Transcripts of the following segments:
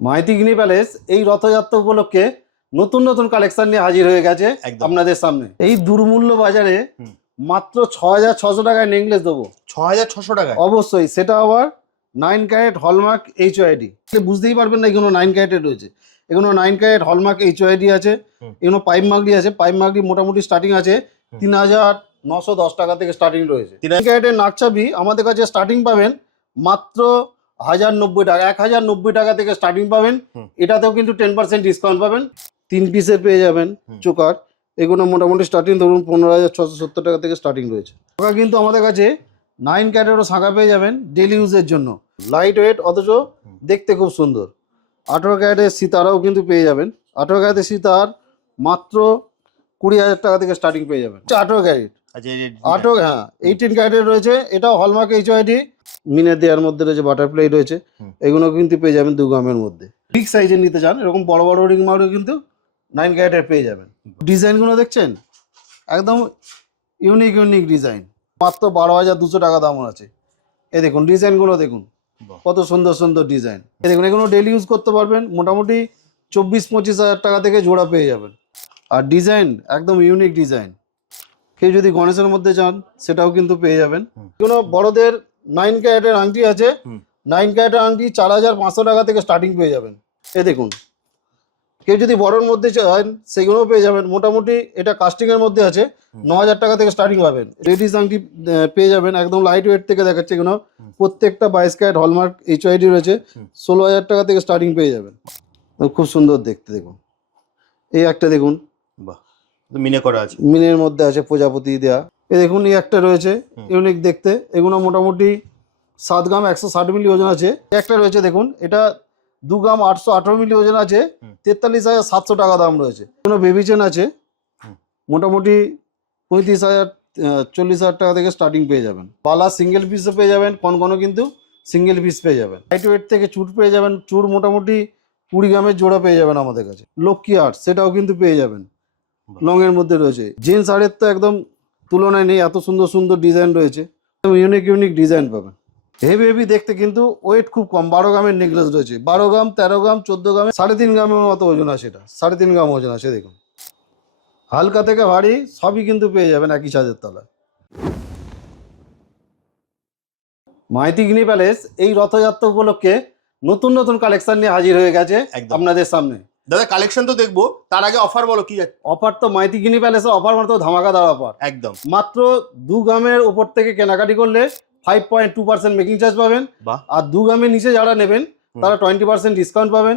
মাইথিগিনি palace এই রথযাত্রা উপলক্ষে নতুন নতুন কালেকশন নিয়ে হাজির হয়ে গেছে আপনাদের সামনে। এই দুর্মূল্য বাজারে মাত্র ৬,৬০০ টাকায় নেকলেস দেবো। ৬,৬০০ টাকায়? অবশ্যই, সেটা আবার 9 ক্যারেট হলমার্ক HYD। বুঝতেই পারবেন না এগুলো 9 ক্যারেটের রয়েছে। এগুলো 9 ক্যারেট হলমার্ক HYD আছে। এগুলো পাইপ মাগলি আছে। পাইপ মাগলি মোটামুটি স্টার্টিং আছে ৩,৯১০ টাকা থেকে স্টার্টিং রয়েছে। 9 ক্যারেটের নাকচাবি আমাদের কাছে স্টার্টিং পাবেন মাত্র ১,০৯০ টাকা, ১,০৯০ টাকা থেকে স্টার্টিং পাবেন। এটাতেও কিন্তু 10% ডিসকাউন্ট পাবেন। 3 পিসের পেয়ে যাবেন চোকার। এগুলো মোটামুটি স্টার্টিং ধরুন ১৫,৬৭০ টাকা থেকে স্টার্টিং রয়েছে। শাঁখা কিন্তু আমাদের কাছে 9 ক্যারেটেরও শাঁখা পেয়ে যাবেন ডেলি ইউজের জন্য। লাইট ওয়েট অথচ দেখতে খুব সুন্দর। 18 ক্যারেটের সিতারাও কিন্তু পেয়ে যাবেন। 18 ক্যারেটের সিতার মাত্র 20,০০০ টাকা থেকে স্টার্টিং পেয়ে যাবেন। 18 ক্যারেট। আচ্ছা, 18 হ্যাঁ 18 ক্যারেটের রয়েছে। এটাও হলমার্ক HYD। মিনের দেওয়ার মধ্যে রয়েছে, বাটারফ্লাই রয়েছে। এগুলো কিন্তু পেয়ে যাবেন 2 গ্রামের মধ্যে। বিগ সাইজের নিতে চান এরকম বড় বড় রিং মারও কিন্তু 9 ক্যারেটের পেয়ে যাবেন। ডিজাইনগুলো দেখছেন একদম ইউনিক ইউনিক ডিজাইন। মাত্র 12,200 টাকা দাম আছে। এই দেখুন ডিজাইনগুলো দেখুন কত সুন্দর সুন্দর ডিজাইন। এই দেখুন এগুলো ডেলি ইউজ করতে পারবেন। মোটামুটি 24-25 হাজার টাকা থেকে জোড়া পেয়ে যাবেন। আর ডিজাইন একদম ইউনিক ডিজাইন। কেউ যদি গণেশের মধ্যে চান সেটাও কিন্তু পেয়ে যাবেন। এগুলো বড়দের 9 ক্যারেটের আংটি আছে। 9 ক্যারেটের আংটি 4,500 টাকা থেকে স্টার্টিং পেয়ে যাবেন। এই দেখুন কেউ যদি বড়োর মধ্যে চান সেগুলোও পেয়ে যাবেন। মোটামুটি এটা কাস্টিংয়ের মধ্যে আছে 9,000 টাকা থেকে স্টার্টিং পাবেন। লেডিস আংটি পেয়ে যাবেন একদম লাইট ওয়েট থেকে দেখাচ্ছে। এগুলো প্রত্যেকটা 22 ক্যারেট হলমার্ক HYD রয়েছে। 16,000 টাকা থেকে স্টার্টিং পেয়ে যাবেন। খুব সুন্দর দেখতে। দেখুন এই একটা দেখুন, বাহ, মিনে করা আছে। মিনের মধ্যে আছে প্রজাপতি দেয়া। এই দেখুন এই একটা রয়েছে ইউনিক দেখতে। এগুলো মোটামুটি 7 গ্রাম 160 মিলি ওজন আছে। একটা রয়েছে দেখুন, এটা 2 গ্রাম 818 মিলি ওজন আছে। 43,700 টাকা দাম রয়েছে। কোনো বেবি চেন আছে মোটামুটি 35,000 40,000 টাকা থেকে স্টার্টিং পেয়ে যাবেন। পালা সিঙ্গেল পিসও পেয়ে যাবেন, কনকনও কিন্তু সিঙ্গেল পিস পেয়ে যাবেন। লাইট ওয়েট থেকে চুর পেয়ে যাবেন। চুর মোটামুটি 20 গ্রামের জোড়া পেয়ে যাবেন আমাদের কাছে। লক্ষ্মী আর্ট সেটাও কিন্তু পেয়ে যাবেন। লংয়ের মধ্যে রয়েছে। জেন্টস আর্টের তো একদম তুলনায় নেই, এত সুন্দর সুন্দর ডিজাইন রয়েছে। ইউনিক ইউনিক ডিজাইন পাবেন। হেভি হেভি দেখতে, কিন্তু ওয়েট খুব কম। 12 গ্রামের নেকলেস রয়েছে। 12 গ্রাম 13 গ্রাম 14 গ্রামে 3.5 গ্রামের মতো ওজন আছে। এটা 3.5 গ্রাম ওজন আছে। দেখুন হালকা থেকে ভারী সবই কিন্তু পেয়ে যাবেন একই ছাদের তলায়। মাইথিগিনি প্যালেস এই রথযাত্রা উপলক্ষে নতুন নতুন কালেকশন নিয়ে হাজির হয়ে গেছে আপনাদের সামনে। দাদা কালেকশন তো দেখবো, তার আগে অফার বলো কি আছে? অফার তো মাইথিগিনি প্যালেসের অফার মাত্র ধামাকাদার অফার। একদম মাত্র 2 গ্রামের উপর থেকে কেনাকাটি করলে 5.2% মেকিং চার্জ পাবেন। আর 2 গ্রামের নিচে যারা নেবেন তারা 20% ডিসকাউন্ট পাবেন।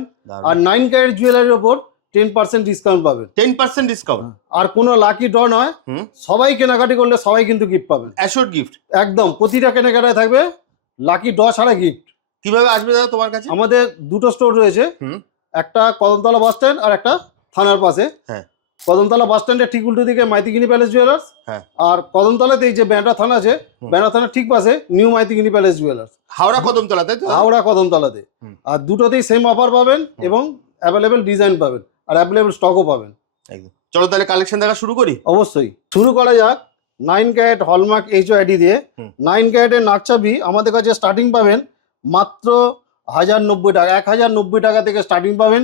আর 9 ক্যারেট জুয়েলারির উপর 10% ডিসকাউন্ট পাবেন। 10% ডিসকাউন্ট। আর কোনো লাকি ড্র নয়, সবাই কেনাকাটি করলে সবাই কিন্তু গিফট পাবেন। অ্যাশোর্ড গিফট একদম প্রতিটা কেনাকাটায় থাকবে লাকি ড্র ছাড়া গিফট। কিভাবে আসবে দাদা তোমার কাছে? আমাদের দুটো স্টোর রয়েছে, একটা কদমতলা বাস স্ট্যান্ড আর একটা থানার পাশে। কদমতলা বাস স্ট্যান্ডের ঠিক উল্টো দিকে মাইথিগিনি প্যালেস জুয়েলার্স। আর কদমতলাতে যে ব্যান্ডা থানা আছে, ব্যান্ডা থানার ঠিক পাশে নিউ মাইথিগিনি প্যালেস জুয়েলার্স। হাওড়া কদমতলাতে? হাওড়া কদমতলাতে। আর দুটোতেই সেম অফার পাবেন এবং অ্যাভেলেবেল ডিজাইন পাবেন আর অ্যাভেলেবেল স্টকও পাবেন। একদম। চলো তাহলে কালেকশন দেখা শুরু করি। অবশ্যই শুরু করা যাক 9 ক্যারেট হলমার্ক HYD দিয়ে। 9 ক্যারেটের নাকচাবি আমাদের কাছে স্টার্টিং পাবেন মাত্র 1,090 টাকা, 1,090 টাকা থেকে স্টার্টিং পাবেন।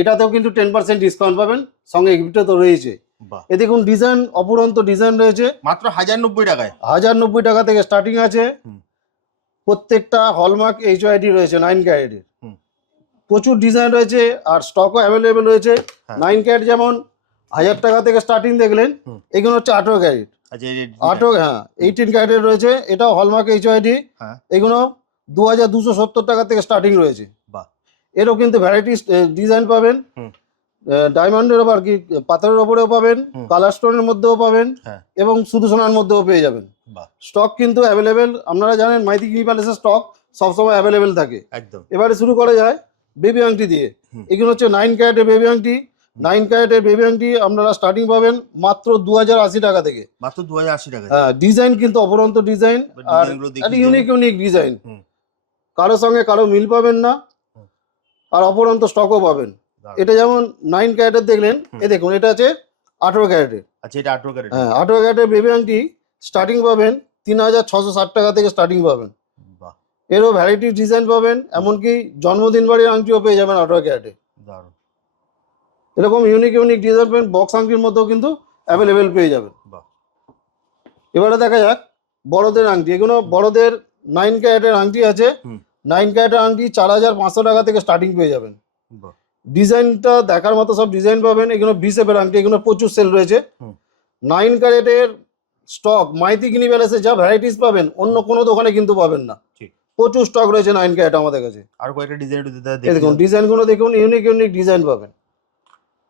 এটাতেও কিন্তু 10% ডিসকাউন্ট পাবেন, সঙ্গে গিফটও তো রয়েছে। এ দেখুন ডিজাইন, অপুরন্ত ডিজাইন রয়েছে। মাত্র 1,090 টাকায়? 1,090 টাকা থেকে স্টার্টিং আছে। প্রত্যেকটা হলমার্ক HYD রয়েছে 9 ক্যারেটের। প্রচুর ডিজাইন রয়েছে আর স্টকও অ্যাভেলেবেল রয়েছে। 9 ক্যারেট যেমন 1,000 টাকা থেকে স্টার্টিং দেখলেন, এগুলো হচ্ছে 18 ক্যারেট। 18 হ্যাঁ 18 ক্যারেটের রয়েছে। এটাও হলমার্ক HYD। এগুলো 2,270 টাকা থেকে স্টার্টিং রয়েছে। এরও কিন্তু ভ্যারাইটি ডিজাইন পাবেন। ডায়মন্ডের ওপর কি পাথরের ওপরেও পাবেন, কালার স্টোনের মধ্যেও পাবেন এবং শুধু সোনার মধ্যেও পেয়ে যাবেন। স্টক কিন্তু অ্যাভেলেবেল। আপনারা জানেন মাইথিগিনি প্যালেসের স্টক সবসময় অ্যাভেলেবেল থাকে। একদম। এবারে শুরু করা যায় বেবি আংটি দিয়ে। এগুলো হচ্ছে 9 ক্যারেটের বেবি আংটি। 9 ক্যারেটের বেবি আংটি আপনারা স্টার্টিং পাবেন মাত্র 2,080 টাকা থেকে। মাত্র 2,080 টাকা? হ্যাঁ, ডিজাইন কিন্তু অপরন্ত ডিজাইন আর ইউনিক ইউনিক ডিজাইন। কারো সঙ্গে কারো মিল পাবেন না আর অপরন্ত স্টকও পাবেন। এটা যেমন 9 ক্যারেটের দেখলেন, এ দেখুন এটা আছে 18 ক্যারেটের। আচ্ছা, এটা 18 ক্যারেট? হ্যাঁ 18 ক্যারেটের বেবি আংটি স্টার্টিং পাবেন 3,660 টাকা থেকে স্টার্টিং পাবেন। এরও ভ্যারাইটি ডিজাইন পাবেন, এমনকি জন্মদিন বাড়ির আংটিও পেয়ে যাবেন 18 ক্যারেটে। দারুণ। এরকম ইউনিক ইউনিক ডিজাইন পাবেন, বক্স আংটির মধ্যেও কিন্তু অ্যাভেলেবেল পেয়ে যাবেন। বাহ। এবারে দেখা যাক বড়দের আংটি। এগুলো বড়দের 9 ক্যারেটের আংটি আছে। 9 ক্যারেটের আংটি 4500 টাকা থেকে স্টার্টিং পেয়ে যাবেন। বাহ। ডিজাইনটা দেখার মতো সব ডিজাইন পাবেন। এগুলো বিশেপের আংটি, এগুলো প্রচুর সেল রয়েছে। 9 ক্যারেটের স্টক মাইতি কিনি প্যালেসে যা ভ্যারাইটিস পাবেন অন্য কোনো দোকানে কিন্তু পাবেন না। ঠিক। প্রচুর স্টক রয়েছে 9 ক্যারেট আমাদের কাছে। আর কয়েকটা ডিজাইন একটু দিতে এই দেখুন ডিজাইনগুলো দেখুন, ইউনিক ইউনিক ডিজাইন পাবেন।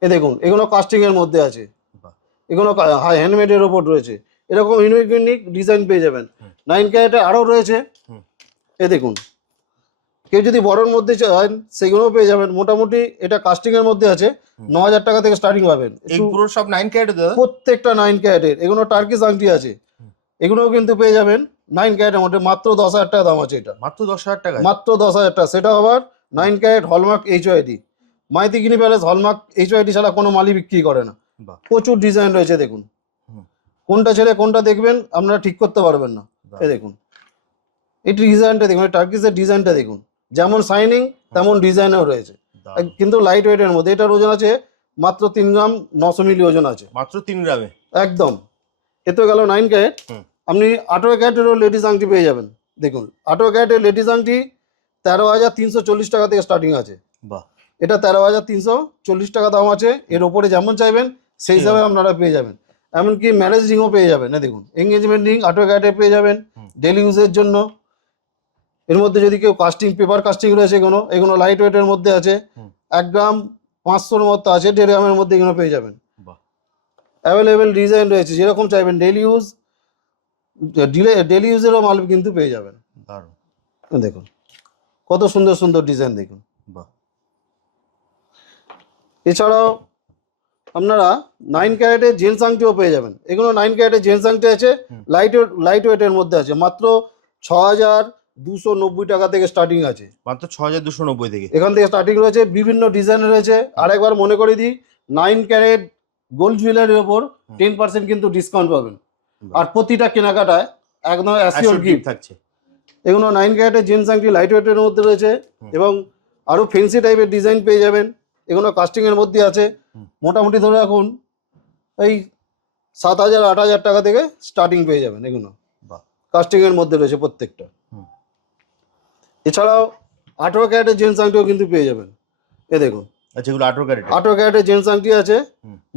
এ দেখুন এগুলো কাস্টিং এর মধ্যে আছে, বাহ। এগুলো হ্যান্ডমেডের ওপর রয়েছে। এরকম ইউনিক ইউনিক ডিজাইন পেয়ে যাবেন। 9 ক্যারেটে আরও রয়েছে। এ দেখুন কেউ যদি বড়োর মধ্যে চান সেগুলোও পেয়ে যাবেন। মোটামুটি এটা কাস্টিং এর মধ্যে আছে, 9000 টাকা থেকে স্টার্টিং পাবেন। এই পুরো সব 9 ক্যারেট দাদা? প্রত্যেকটা 9 ক্যারেটের। এগুলো টার্কিশ আংটি আছে, এগুলোও কিন্তু পেয়ে যাবেন 9 ক্যারেটের মধ্যে। মাত্র 10,000 টাকা দাম আছে এটা, মাত্র 10,000 টাকা? মাত্র 10,000 টাকা। সেটা আবার 9 ক্যারেট হলমার্ক HYD। মাইতি কিনি প্যালেস হলমার্ক HYD ছাড়া কোনো মালই বিক্রি করে না। প্রচুর ডিজাইন রয়েছে দেখুন, কোনটা ছেড়ে কোনটা দেখবেন আপনারা ঠিক করতে পারবেন না। এই দেখুন এই ডিজাইনটা দেখুন, টার্কিসের ডিজাইনটা দেখুন, যেমন শাইনিং তেমন ডিজাইনও রয়েছে, কিন্তু লাইট ওয়েটের মধ্যে। এটার ওজন আছে মাত্র 3 গ্রাম 900 মিলি ওজন আছে, মাত্র 3 গ্রামে একদম। এ তো গেল 9 ক্যারেট। আপনি 18 ক্যারেটেরও লেডিস আংটি পেয়ে যাবেন। দেখুন 18 ক্যারেটের লেডিস আংটি 13,340 টাকা থেকে স্টার্টিং আছে। বাহ। এটা 13,340 টাকা দাম আছে। এর ওপরে যেমন চাইবেন সেই হিসাবে আপনারা পেয়ে যাবেন। এমনকি ম্যারেজ রিংও পেয়ে যাবেন। না দেখুন এঙ্গেজমেন্ট রিং 18 ক্যারেটে পেয়ে যাবেন ডেলি ইউজের জন্য। এর মধ্যে যদি কেউ কাস্টিং, পেপার কাস্টিং রয়েছে এগুলো, এগুলো লাইট ওয়েটের মধ্যে আছে। 1 গ্রাম 500-র মতো আছে, 1.5 গ্রামের মধ্যে এগুলো পেয়ে যাবেন। অ্যাভেলেবেল ডিজাইন রয়েছে, যেরকম চাইবেন ডেলি ইউজ, ডেলি ইউজেরও মাল কিন্তু পেয়ে যাবেন। দেখুন কত সুন্দর সুন্দর ডিজাইন দেখুন। এছাড়াও আপনারা 9 ক্যারেটের জেন্টস আংটিও পেয়ে যাবেন। এগুলো 9 ক্যারেটের জেন্টস আংটি আছে, লাইট ওয়েটের মধ্যে আছে। মাত্র 6,290 টাকা থেকে স্টার্টিং আছে। মাত্র 6,290 থেকে এখান থেকে স্টার্টিং রয়েছে, বিভিন্ন ডিজাইন রয়েছে। আরেকবার মনে করে দিই, 9 ক্যারেট গোল্ড জুয়েলারির ওপর 10% কিন্তু ডিসকাউন্ট পাবেন। আর প্রতিটা কেনাকাটায় একদম অ্যাসিওর গিফট থাকছে। এগুলো 9 ক্যারেটের জেন্টস আংটি লাইট ওয়েটের মধ্যে রয়েছে, এবং আরও ফেন্সি টাইপের ডিজাইন পেয়ে যাবেন। এগুলো কাস্টিং এর মধ্যে আছে। মোটামুটি ধরে রাখুন এই 7,000-8,000 টাকা থেকে স্টার্টিং পেয়ে যাবেন। এগুলো কাস্টিং এর মধ্যে রয়েছে প্রত্যেকটা। এছাড়াও 18 ক্যারেটের জেন্টস আংটিও কিন্তু পেয়ে যাবেন। এ দেখুন আচ্ছা, এগুলো 18 ক্যারেট? 18 ক্যারেটের জেন্টস আংটি আছে,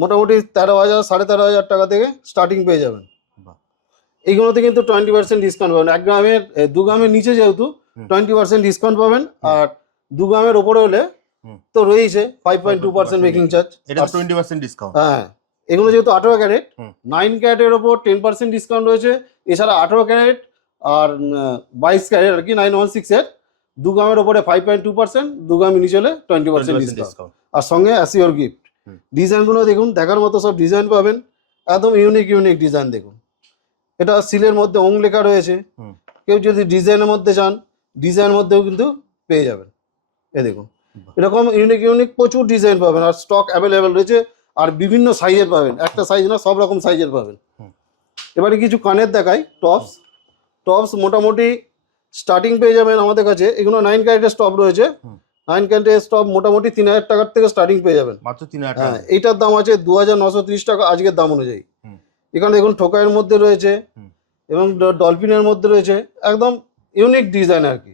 মোটামুটি 13,000-13,500 টাকা থেকে স্টার্টিং পেয়ে যাবেন। এইগুলোতে কিন্তু 20% ডিসকাউন্ট পাবেন। 1 গ্রামের 2 গ্রামের নিচে যেহেতু 20% ডিসকাউন্ট পাবেন, আর 2 গ্রামের ওপরে হলে তো রয়েছে 5.2% মেকিং চার্জ। এটা 20% ডিসকাউন্ট। হ্যাঁ, এগুলো যেহেতু 18 ক্যারেট, 9 ক্যারেটের ওপর 10% ডিসকাউন্ট রয়েছে। এছাড়া 18 ক্যারেট আর 22 ক্যারেট আর কি 916 এর 2 গ্রামের ওপরে 5.2%, 2 গ্রামের নিচে হলে 20% ডিসকাউন্ট, আর সঙ্গে অ্যাসিওর গিফট। ডিজাইনগুলো দেখুন, দেখার মতো সব ডিজাইন পাবেন, একদম ইউনিক ইউনিক ডিজাইন দেখুন। এটা সিলের মধ্যে ওং লেখা রয়েছে। কেউ যদি ডিজাইনের মধ্যে চান, ডিজাইনের মধ্যেও কিন্তু পেয়ে যাবেন। এ দেখুন এরকম ইউনিক ইউনিক প্রচুর ডিজাইন পাবেন, আর স্টক অ্যাভেলেবেল রয়েছে। আর বিভিন্ন সাইজের পাবেন, একটা সাইজ না, সব রকম সাইজের পাবেন। এবারে কিছু কানের দেখাই। টপস মোটামুটি স্টার্টিং পেয়ে যাবেন আমাদের কাছে। এগুলো 9 ক্যারেটের স্টপ রয়েছে। 9 ক্যারেটের স্টপ মোটামুটি 3,000 টাকার থেকে স্টার্টিং পেয়ে যাবেন। মাত্র 3,000 টাকা। হ্যাঁ, এইটার দাম আছে 2,930 টাকা আজকের দাম অনুযায়ী। এখানে দেখুন ঠোকাইয়ের মধ্যে রয়েছে, এবং ডলফিনের মধ্যে রয়েছে, একদম ইউনিক ডিজাইন আর কি।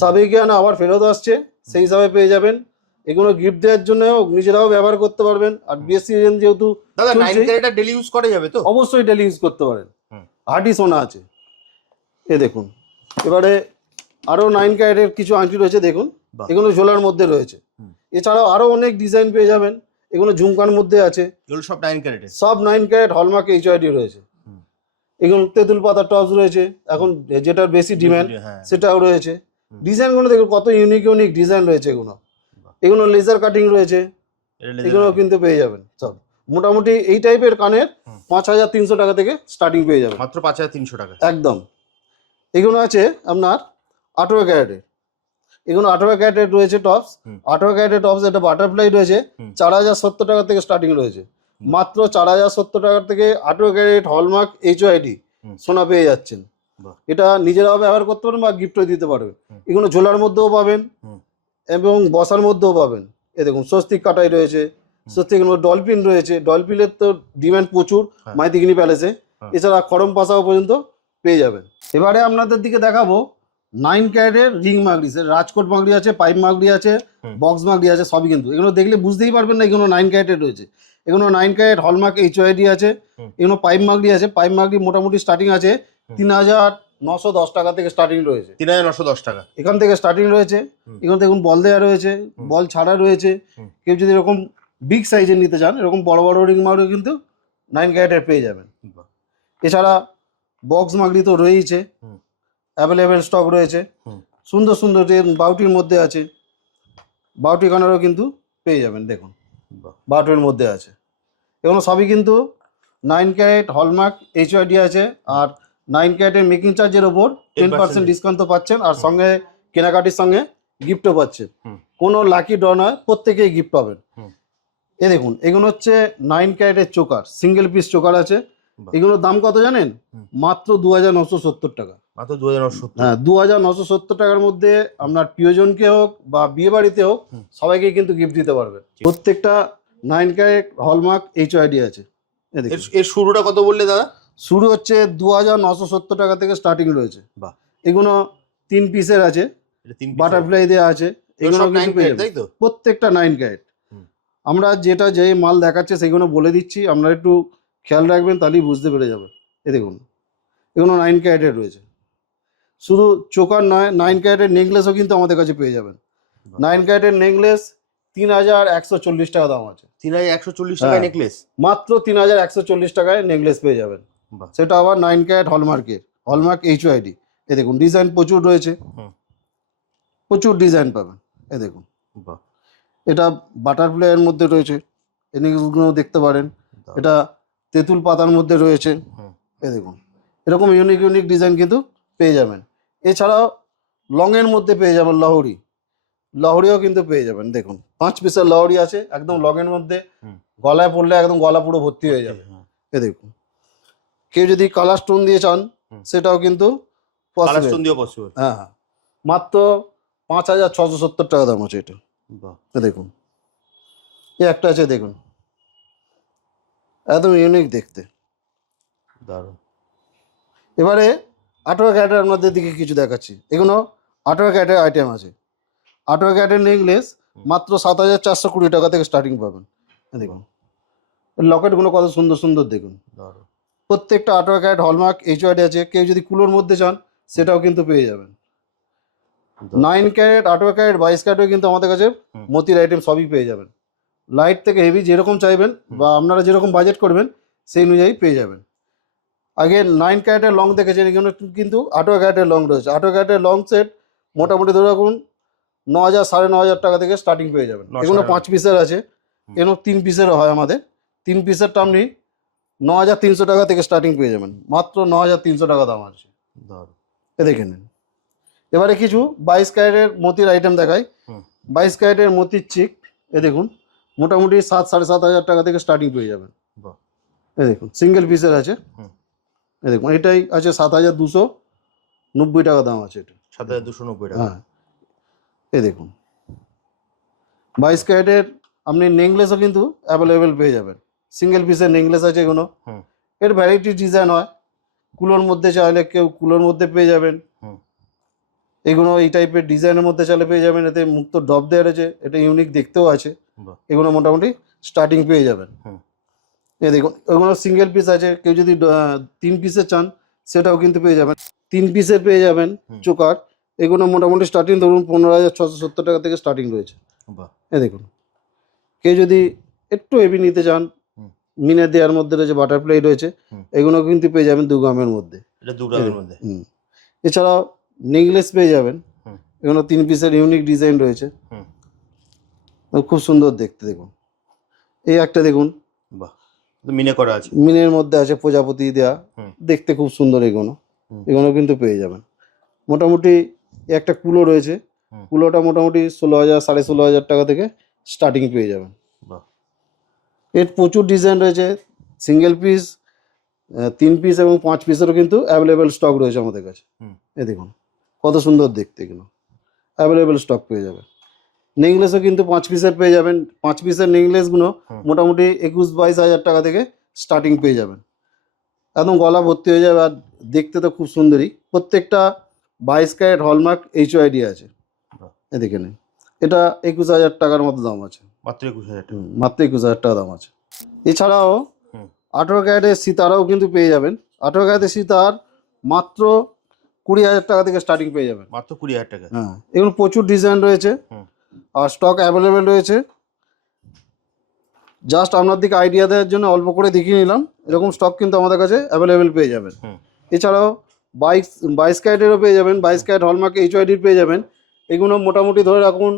সাবেকিয়ানা আবার ফেরত আসছে, সেই হিসাবে পেয়ে যাবেন। এগুলো গিফট দেওয়ার জন্য নিজেরাও ব্যবহার করতে পারবেন। আর বিএসসি যেহেতু দাদা 9 ক্যারেটটা ডেলি ইউজ করা যাবে তো? অবশ্যই ডেলি ইউজ করতে পারেন। হার্ডি সোনা আছে। এ দেখুন এবারে আরো 9 ক্যারেটের কিছু আংটি রয়েছে দেখুন, এগুলো ঝোলার মধ্যে রয়েছে। এছাড়াও আরো অনেক ডিজাইন পেয়ে যাবেন। এগুলো ঝুমকার মধ্যে আছে, এগুলো সব 9 ক্যারেটের, সব 9 ক্যারেট হলমার্ক HYD রয়েছে। এগুলো তেঁতুল পাতা টপস রয়েছে, এখন যেটার বেশি ডিমান্ড সেটাও রয়েছে। ডিজাইনগুলো দেখুন কত ইউনিক ইউনিক ডিজাইন রয়েছে। এগুলো লেজার কাটিং রয়েছে, এগুলো কিন্তু পেয়ে যাবেন সব। মোটামুটি এই টাইপের কানের 5,300 টাকা থেকে স্টার্টিং পেয়ে যাবেন। মাত্র 5,300 টাকা একদম। এগুলো আছে আপনার 18 ক্যারেটের। এগুলো 18 ক্যারেটের রয়েছে টপস। 18 ক্যারেটের টপস, এটা বাটারফ্লাই রয়েছে, 4,070 টাকা থেকে স্টার্টিং রয়েছে। মাত্র 4,070 টাকা থেকে 18 ক্যারেট হলমার্ক HYD সোনা পেয়ে যাচ্ছেন। বাহ। এটা নিজেরাও ব্যবহার করতে পারবেন বা গিফটও দিতে পারবেন। এগুলো ঝোলার মধ্যেও পাবেন এবং বসার মধ্যেও পাবেন। এ দেখুন স্বস্তিক কাটাই রয়েছে, স্বস্তিকের মধ্যে ডলফিন রয়েছে, ডলফিনের তো ডিমান্ড প্রচুর হ্যাঁ। মাইতিগিনি প্যালেসে। হ্যাঁ। এছাড়া খড়ম পাশাও পর্যন্ত পেয়ে যাবেন। এবারে আপনাদের দিকে দেখাবো 9 ক্যারেটের রিং মাগড়ি, রাজকোট মাগড়ি আছে, পাইপ মাগড়ি আছে, বক্স মাগড়ি আছে, সবই কিন্তু এগুলো দেখলে বুঝতেই পারবেন না এগুলো 9 ক্যারেটের রয়েছে। এগুলো 9 ক্যারেট হলমার্ক এইচওআইডি আছে। এগুলো পাইপ মাগড়ি আছে, পাইপ মাগড়ি মোটামুটি স্টার্টিং আছে 3910 টাকা থেকে স্টার্টিং রয়েছে। 3910 টাকা এখান থেকে স্টার্টিং রয়েছে। এখানে দেখুন বল দেওয়া রয়েছে, বল ছাড়া রয়েছে। কেউ যদি এরকম বিগ সাইজের নিতে চান, এরকম বড় বড় রিং মাগড়ি কিন্তু 9 ক্যারেটের পেয়ে যাবেন। এছাড়া বক্স মাগড়ি তো রয়েছে, অ্যাভেলেবেল স্টক রয়েছে। সুন্দর সুন্দর যে বাউটির মধ্যে আছে, বাউটি কানারও কিন্তু পেয়ে যাবেন। দেখুন বাউটির মধ্যে আছে। এগুলো সবই কিন্তু 9 ক্যারেট হলমার্ক এইচওআইডি আছে। আর 9 ক্যারেটের মেকিং চার্জের ওপর 10% ডিসকাউন্ট তো পাচ্ছেন, আর সঙ্গে কেনাকাটির সঙ্গে গিফটও পাচ্ছেন। কোনো লাকি ড্র নয়, প্রত্যেকেই গিফট পাবেন। এ দেখুন এগুলো হচ্ছে 9 ক্যারেটের চোকার, সিঙ্গেল পিস চোকার আছে। এগুলোর দাম কত জানেন? মাত্র 2970 টাকা। মাত্র 2970। হ্যাঁ, 2970 টাকার মধ্যে আপনার প্রিয়জনকে হোক বা বিয়ে বাড়িতে হোক সবাইকে কিন্তু গিফট দিতে পারবেন। প্রত্যেকটা 9 ক্যারেট হলমার্ক এইচওআইডি আছে। এর শুরুটা কত বললে দাদা? শুরু হচ্ছে 2970 টাকা থেকে স্টার্টিং রয়েছে। বাহ। এগুলো 3 পিসের আছে, বাটারফ্লাই দেওয়া আছে। এগুলো কিন্তু পেয়ে যাবেন, প্রত্যেকটা 9 ক্যারেট। আমরা যেটা যে মাল দেখাচ্ছে সেগুলো বলে দিচ্ছি, আপনারা একটু খেয়াল রাখবেন, তাহলেই বুঝতে পেরে যাবেন। এ দেখুন এগুলো 9 ক্যারেটের রয়েছে। শুধু চোকার নয়, 9 ক্যারেটের নেকলেসও কিন্তু আমাদের কাছে পেয়ে যাবেন। 9 ক্যারেটের নেকলেস 3140 টাকা দাম আছে। 3140 টাকায় নেকলেস? মাত্র 3140 টাকায় নেকলেস পেয়ে যাবেন। সেটা আবার 9 ক্যারেট হলমার্কের, হলমার্ক এইচওআইডি। এ দেখুন ডিজাইন প্রচুর রয়েছে, প্রচুর ডিজাইন পাবেন। এ দেখুন এটা বাটারফ্লাইয়ের মধ্যে রয়েছে, এই নেকলেসগুলো দেখতে পারেন। এটা তেঁতুল পাতার মধ্যে রয়েছে। এ দেখুন এরকম ইউনিক ইউনিক ডিজাইন কিন্তু পেয়ে যাবেন। এছাড়াও লংয়ের মধ্যে পেয়ে যাবেন লাহোরি, লাহোরিও কিন্তু পেয়ে যাবেন। দেখুন 5 পিসের লাহোরি আছে একদম লগের মধ্যে, গলায় পড়লে একদম গলা পুরো ভর্তি হয়ে যাবে। এ দেখুন কেউ যদি কালার স্টোন দিয়ে চান সেটাও কিন্তু পসিবল। হ্যাঁ হ্যাঁ, মাত্র 5670 টাকা দাম আছে এটা। দেখুন এই একটা আছে, দেখুন একদম ইউনিক দেখতে, দারুণ। এবারে 18 ক্যারেটের আপনাদের দিকে কিছু দেখাচ্ছি। এগুলো 18 ক্যারেটের আইটেম আছে। 18 ক্যারেটের নেকলেস মাত্র 7420 টাকা থেকে স্টার্টিং পাবেন। দেখুন লকেটগুলো কত সুন্দর সুন্দর, দেখুন প্রত্যেকটা 18 ক্যারেট হলমার্ক এইচওআইডি আছে। কেউ যদি কুলোর মধ্যে চান সেটাও কিন্তু পেয়ে যাবেন। 9 ক্যারেট, 18 ক্যারেট, 22 ক্যারেটও কিন্তু আমাদের কাছে মতির আইটেম সবই পেয়ে যাবেন। লাইট থেকে হেভি যেরকম চাইবেন বা আপনারা যেরকম বাজেট করবেন সেই অনুযায়ী পেয়ে যাবেন। আগে 9 ক্যারেটের লং দেখেছেন, এখানে কিন্তু 18 ক্যারেটের লং রয়েছে। 18 ক্যারেটের লং সেট মোটামুটি ধরে রাখুন 9000 9500 টাকা থেকে স্টার্টিং পেয়ে যাবেন। এগুলো 5 পিসের আছে, এগুলো 3 পিসেরও হয় আমাদের। 3 পিসেরটা আপনি 9300 টাকা থেকে স্টার্টিং পেয়ে যাবেন, মাত্র 9300 টাকা দাম আছে। এ দেখে নিন। এবারে কিছু 22 ক্যারেটের মতির আইটেম দেখাই। 22 ক্যারেটের মতির চিক, এ দেখুন মোটামুটি 7-7500 টাকা থেকে স্টার্টিং পেয়ে যাবেন। এ দেখুন সিঙ্গেল পিসের আছে। এ দেখুন এটাই আছে 7290 টাকা দাম আছে এটা। 7290 টাকা। হ্যাঁ এ দেখুন 22 ক্যারেটের আপনি নেকলেসও কিন্তু অ্যাভেলেবেল পেয়ে যাবেন। সিঙ্গেল পিসের নেকলেস আছে এগুলো। এর ভ্যারাইটি ডিজাইন হয়, কুলোর মধ্যে চাইলে কেউ কুলোর মধ্যে পেয়ে যাবেন। এগুলো এই টাইপের ডিজাইনের মধ্যে চাইলে পেয়ে যাবেন। এতে মুক্ত ডব দেওয়া রয়েছে, এটা ইউনিক দেখতেও আছে। এগুলো মোটামুটি স্টার্টিং পেয়ে যাবেন। এ দেখুন এগুলো সিঙ্গেল পিস আছে, কেউ যদি 3 পিসের চান সেটাও কিন্তু পেয়ে যাবেন। 3 পিসের পেয়ে যাবেন চোকার। এগুলো মোটামুটি স্টার্টিং ধরুন 15670 টাকা থেকে স্টার্টিং রয়েছে। এ দেখুন কেউ যদি একটু হেভি নিতে চান, মিনের দেওয়ার মধ্যে রয়েছে, বাটারফ্লাই রয়েছে, এগুলো কিন্তু পেয়ে যাবেন 2 গ্রামের মধ্যে। এছাড়াও নেকলেস পেয়ে যাবেন, এগুলো 3 পিসের ইউনিক ডিজাইন রয়েছে, খুব সুন্দর দেখতে। দেখুন এই একটা দেখুন, মিনে করা আছে, মিনের মধ্যে আছে প্রজাপতি দেওয়া, দেখতে খুব সুন্দর। এগুলো এগুলো কিন্তু পেয়ে যাবেন। মোটামুটি একটা কুলো রয়েছে, কুলোটা মোটামুটি 16000 16500 টাকা থেকে স্টার্টিং পেয়ে যাবেন। এর প্রচুর ডিজাইন রয়েছে, সিঙ্গেল পিস 3 পিস এবং 5 পিসেরও কিন্তু অ্যাভেলেবেল স্টক রয়েছে আমাদের কাছে। হুম। এই দেখুন কত সুন্দর দেখতে এগুলো, অ্যাভেলেবেল স্টক পেয়ে যাবেন। নেকলেসও কিন্তু 5 পিসের পেয়ে যাবেন। 5 পিসের নেকলেসগুলো মোটামুটি 21-22 হাজার টাকা থেকে স্টার্টিং পেয়ে যাবেন। একদম গলা ভর্তি হয়ে যাবে, আর দেখতে তো খুব সুন্দরই। প্রত্যেকটা 22 ক্যারেট হলমার্ক HYD আছে। বাহ। এদিকে নেই, এটা 21,000 টাকার মতো দাম আছে। মাত্র 21,000 টাকা। মাত্র 21,000 টাকা দাম আছে। এছাড়াও হুম। 18 ক্যারেটের সীতারাও কিন্তু পেয়ে যাবেন। 18 ক্যারেটের সীতার মাত্র 20,000 টাকা থেকে স্টার্টিং পেয়ে যাবেন। মাত্র 20,000 টাকা। হ্যাঁ, এগুলো প্রচুর ডিজাইন রয়েছে হুম। আর স্টক অ্যাভেলেবেল রয়েছে। জাস্ট আপনার দিকে আইডিয়া দেওয়ার জন্য অল্প করে দেখিয়ে নিলাম। এরকম স্টক কিন্তু আমাদের কাছে অ্যাভেলেবেল পেয়ে যাবেন। হুম। এছাড়াও 22 ক্যারেটেরও পেয়ে যাবেন, 22 ক্যারেট হলমার্ক HYD পেয়ে যাবেন। এগুলো মোটামুটি ধরে রাখুন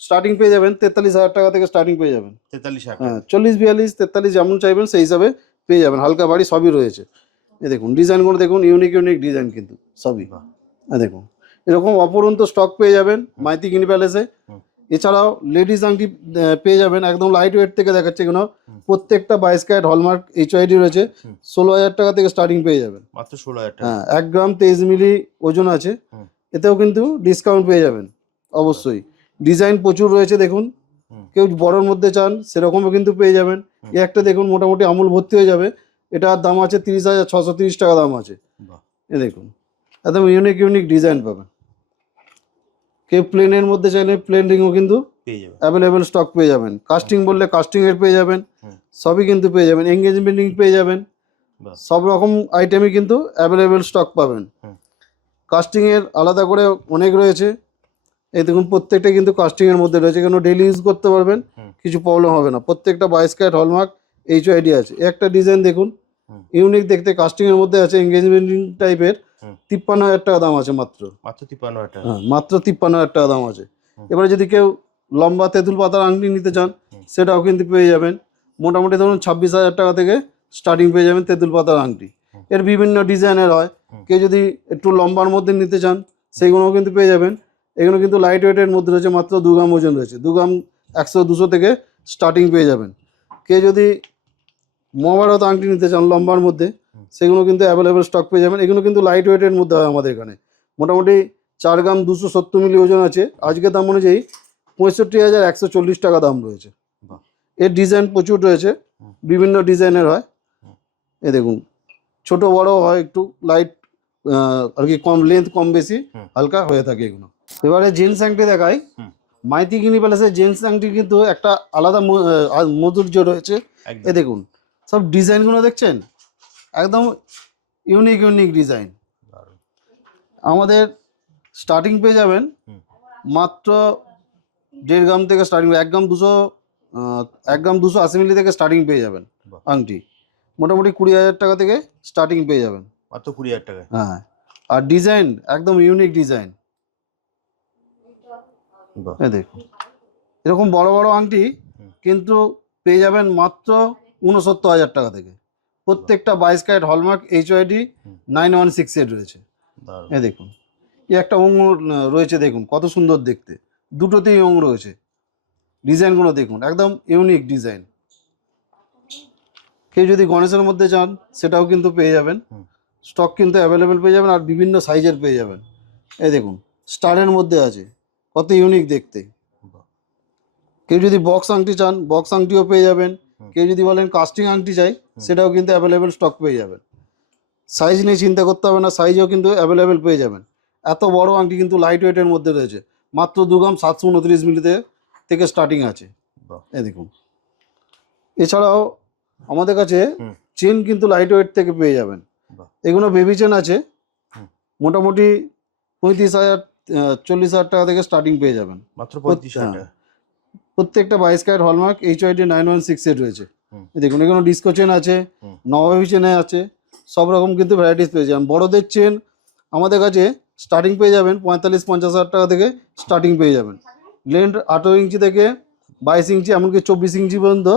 স্টার্টিং পেয়ে যাবেন 43,000 টাকা থেকে স্টার্টিং পেয়ে যাবেন। 43,000 টাকা। হ্যাঁ, 40, 42, 43 যেমন চাইবেন সেই হিসাবে পেয়ে যাবেন। হালকা ভারী সবই রয়েছে। এই দেখুন ডিজাইনগুলো দেখুন, ইউনিক ইউনিক ডিজাইন কিন্তু সবই। বাহ। দেখুন এরকম অপরন্ত স্টক পেয়ে যাবেন মাইতি গিনি প্যালেসে। হুম। এছাড়াও লেডিস আংটি পেয়ে যাবেন, একদম লাইট ওয়েট থেকে দেখাচ্ছে এগুলো। প্রত্যেকটা 22 ক্যারেট হলমার্ক HYD রয়েছে। 16,000 টাকা থেকে স্টার্টিং পেয়ে যাবেন। মাত্র 16,000 টাকা। হ্যাঁ, 1 গ্রাম 23 মিলি ওজন আছে। হুম। এতেও কিন্তু ডিসকাউন্ট পেয়ে যাবেন অবশ্যই। ডিজাইন প্রচুর রয়েছে দেখুন। হুম। কেউ বড়োর মধ্যে চান সেরকমও কিন্তু পেয়ে যাবেন। এই একটা দেখুন মোটামুটি আমুল ভর্তি হয়ে যাবে। এটার দাম আছে 30,630 টাকা দাম আছে। বাহ। এ দেখুন একদম ইউনিক ইউনিক ডিজাইন পাবেন। কেউ প্লেনের মধ্যে চাইলে প্লেন রিংও কিন্তু পেয়ে যাবে। অ্যাভেলেবেল স্টক পেয়ে যাবেন। কাস্টিং বললে কাস্টিংয়ের পেয়ে যাবেন। হুম। সবই কিন্তু পেয়ে যাবেন। এঙ্গেজমেন্ট রিং পেয়ে যাবেন। বাহ। সব রকম আইটেমই কিন্তু অ্যাভেলেবেল স্টক পাবেন। হুম। কাস্টিংয়ের আলাদা করে অনেক রয়েছে। এই দেখুন প্রত্যেকটা কিন্তু কাস্টিংয়ের মধ্যে রয়েছে, কেন ডেলি ইউজ করতে পারবেন, হুম। কিছু প্রবলেম হবে না। প্রত্যেকটা 22 ক্যারেট হলমার্ক HYD আছে। একটা ডিজাইন দেখুন হুম। ইউনিক দেখতে, কাস্টিংয়ের মধ্যে আছে, এঙ্গেজমেন্ট রিং টাইপের। হুম। 53,000 টাকা দাম আছে মাত্র। মাত্র 53,000 টাকা। হ্যাঁ, মাত্র 53,000 টাকা দাম আছে। হুম। এবারে যদি কেউ লম্বা তেঁতুল পাতার আংটি নিতে চান হুম। সেটাও কিন্তু পেয়ে যাবেন। মোটামুটি ধরুন 26,000 টাকা থেকে স্টার্টিং পেয়ে যাবেন তেঁতুল পাতার আংটি। হুম। এর বিভিন্ন ডিজাইনের হয়। হুম। কেউ যদি একটু লম্বার মধ্যে নিতে চান সেইগুলোও কিন্তু পেয়ে যাবেন। এগুলো কিন্তু লাইট ওয়েটের মধ্যে রয়েছে, মাত্র 2 গ্রাম ওজন রয়েছে। 2 গ্রাম 100-200 থেকে স্টার্টিং পেয়ে যাবেন। কেউ যদি মহাভারত আংটি নিতে চান লম্বার মধ্যে সেগুলো কিন্তু অ্যাভেলেবেল স্টক পেয়ে যাবেন। এগুলো কিন্তু লাইট ওয়েটের মধ্যে হয় আমাদের এখানে। মোটামুটি 4 গ্রাম 270 মিলি ওজন আছে। আজকের দাম অনুযায়ী 65,140 টাকা দাম রয়েছে। বাহ। এর ডিজাইন প্রচুর রয়েছে, বিভিন্ন ডিজাইনের হয়। এ দেখুন ছোট বড় হয়, একটু লাইট আর কি কম লেন্থ কম বেশি হালকা হয়ে থাকে এগুলো। এবারে জেন্টস আংটি দেখাই। মাইতি গিনি প্যালেসের জেন্টস আংটি কিন্তু একটা আলাদা মধুর্য রয়েছে। একদম। এ দেখুন সব ডিজাইনগুলো দেখছেন, একদম ইউনিক ইউনিক ডিজাইন। দারুণ। আমাদের স্টার্টিং পেয়ে যাবেন মাত্র 1.5 গ্রাম থেকে স্টার্টিং, 1 গ্রাম 280 মিলি থেকে স্টার্টিং পেয়ে যাবেন বাহ। আংটি। মোটামুটি 20,000 টাকা থেকে স্টার্টিং পেয়ে যাবেন। মাত্র 20,000 টাকা। হ্যাঁ, আর ডিজাইন একদম ইউনিক ডিজাইন। বাহ। এই দেখুন এরকম বড় বড় আংটি কিন্তু পেয়ে যাবেন মাত্র 69,000 টাকা থেকে। প্রত্যেকটা 22 ক্যারেট হলমার্ক HYD 9168 রয়েছে। দারুণ। এই দেখুন এই একটা অং রয়েছে, দেখুন কত সুন্দর দেখতে। দুটোতেই অং রয়েছে। ডিজাইনগুলো দেখুন একদম ইউনিক ডিজাইন। কেউ যদি গণেশের মধ্যে চান সেটাও কিন্তু পেয়ে যাবেন। স্টক কিন্তু অ্যাভেলেবেল পেয়ে যাবেন, আর বিভিন্ন সাইজের পেয়ে যাবেন। এই দেখুন স্টারের মধ্যে আছে, কত ইউনিক দেখতে। বাহ। কেউ যদি বক্স আংটি চান বক্স আংটিও পেয়ে যাবেন। কেউ যদি বলেন কাস্টিং আংটি চাই সেটাও কিন্তু অ্যাভেলেবেল স্টক পেয়ে যাবেন। সাইজ নিয়ে চিন্তা করতে হবে না, সাইজও কিন্তু অ্যাভেলেবেল পেয়ে যাবেন। এত বড় আংটি কিন্তু লাইট ওয়েটের মধ্যে রয়েছে। মাত্র 2 গ্রাম 729 মিলিতে থেকে স্টার্টিং আছে। বাহ। এই দেখুন এছাড়াও আমাদের কাছে হুম। চেন কিন্তু লাইট ওয়েট থেকে পেয়ে যাবেন। বাহ। এগুলো বেবি চেন আছে। হুম। মোটামুটি 35,000 40,000 টাকা থেকে স্টার্টিং পেয়ে যাবেন। মাত্র 35,000 টাকা। প্রত্যেকটা 22 ক্যারেট হলমার্ক HYD 9168 রয়েছে। দেখুন এগুলো ডিস্কো চেন আছে, নবাবী চেনে আছে, সব রকম কিন্তু ভ্যারাইটিস পেয়ে যাবেন। বড়দের চেন আমাদের কাছে স্টার্টিং পেয়ে যাবেন 45-50,000 টাকা থেকে স্টার্টিং পেয়ে যাবেন। লেন্থ 18 ইঞ্চি থেকে 22 ইঞ্চি এমনকি 24 ইঞ্চি পর্যন্ত